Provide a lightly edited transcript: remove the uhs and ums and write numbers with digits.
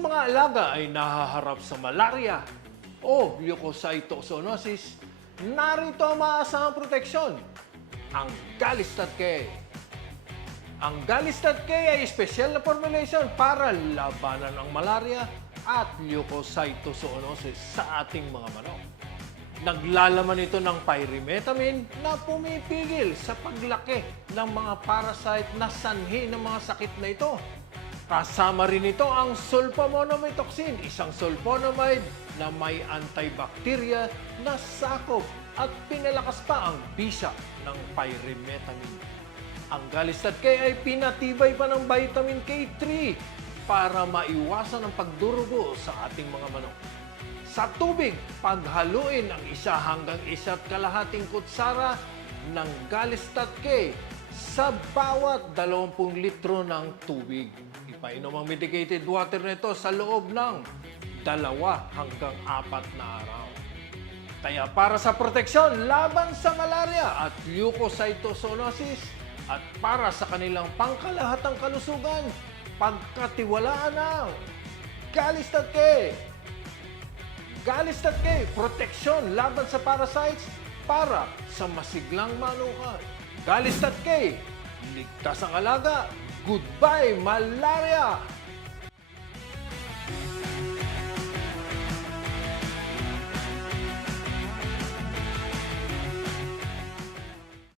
iyong mga alaga ay nahaharap sa malaria o leukocytosis, narito ang maasahang proteksyon, ang Galistat K. Ang Galistat K ay espesyal na formulation para labanan ang malaria at leukocytosis sa ating mga manok. Naglalaman ito ng pyrimethamine na pumipigil sa paglaki ng mga parasite na sanhi ng mga sakit na ito. Kasama rin ito ang sulfamonomatoxin, isang sulfonamide na may antibacteria na sakop at pinalakas pa ang bisa ng pyrimethamine. Ang Galistat K ay pinatibay pa ng vitamin K3 para maiwasan ang pagdurugo sa ating mga manok. Sa tubig, paghaluin ang 1 hanggang 1.5 kutsara ng Galistat K sa bawat 20 litro ng tubig. Ipainom ang medicated water nito sa loob ng 2 hanggang 4 na araw. Kaya para sa proteksyon laban sa malaria at leukocytosis at para sa kanilang pangkalahatang kalusugan, pagkatiwalaan ng Galistat K. Galistat K, proteksyon laban sa parasites para sa masiglang manukan. Galistat K, ligtas ang alaga. Goodbye, malaria!